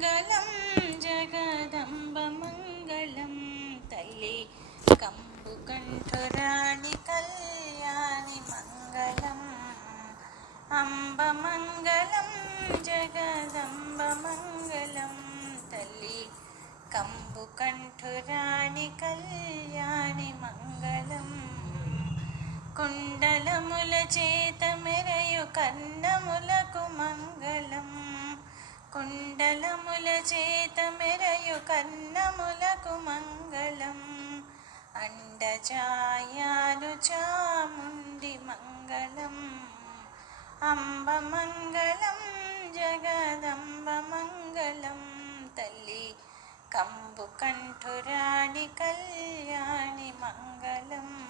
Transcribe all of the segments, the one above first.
మంగళం జగదంబ మంగళం తల్లి. కంబు కంఠురాణి కళ్యాణి మంగళం అంబ మంగళం జగదంబ మంగళం తల్లి. కంబు కంఠురాణి కళ్యాణి మంగళం కుండలముల చేత మెరయు కన్నములకు మంగళం. కుండలముల చేత మెరయు కన్నములకు మంగళం. అండజాయాలు చాముండి మంగళం. అంబ మంగళం జగదంబ మంగళం. తల్లి కంబు కంఠురాణి కళ్యాణి మంగళం.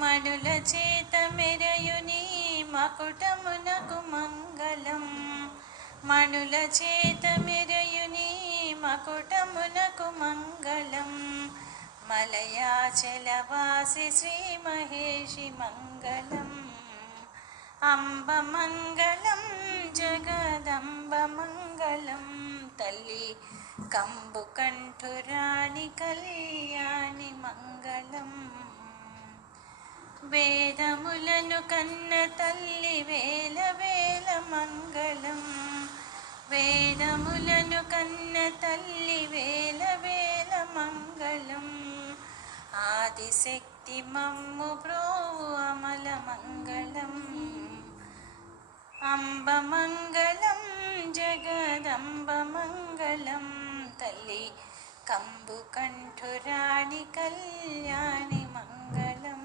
మడుల చేత మెరయుని మకుటమునకు మంగళం. మణుల చేత మెరయుని మకుటమునకు మంగళం. మలయాచలవాసి శ్రీ మహేషి మంగళం. అంబ మంగళం జగదంబ మంగళం. తల్లి కంబు కంఠురాణి కళ్యాణి మంగళం. వేదములను కన్న తల్లి వేల వేల ఆదిశక్తి మమ్ము ప్రోవు అమల మంగళం అంబ మంగళం జగదంబ మంగళం తల్లి కంబు కంఠురాణి కళ్యాణి మంగళం.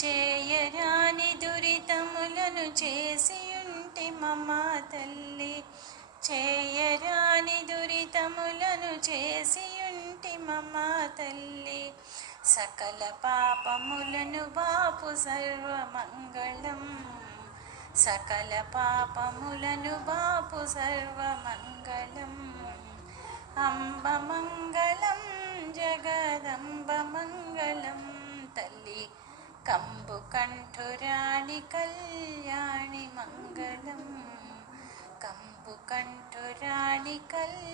చేయరాని దురితములను చేసి చేసియుంటి మమా తల్లి చేయరాని దురితములను చేసి ఉంటి మమా తల్లి సకల పాపములను బాపు సర్వమంగళం సకల పాపములను బాపు సర్వమంగళం అంబ మంగళం జగదంబ మంగళం తల్లి కంబు కంఠురాణి కళ్యాణి మంగళం కంబు కంఠురాణి కళ్యాణి మంగళం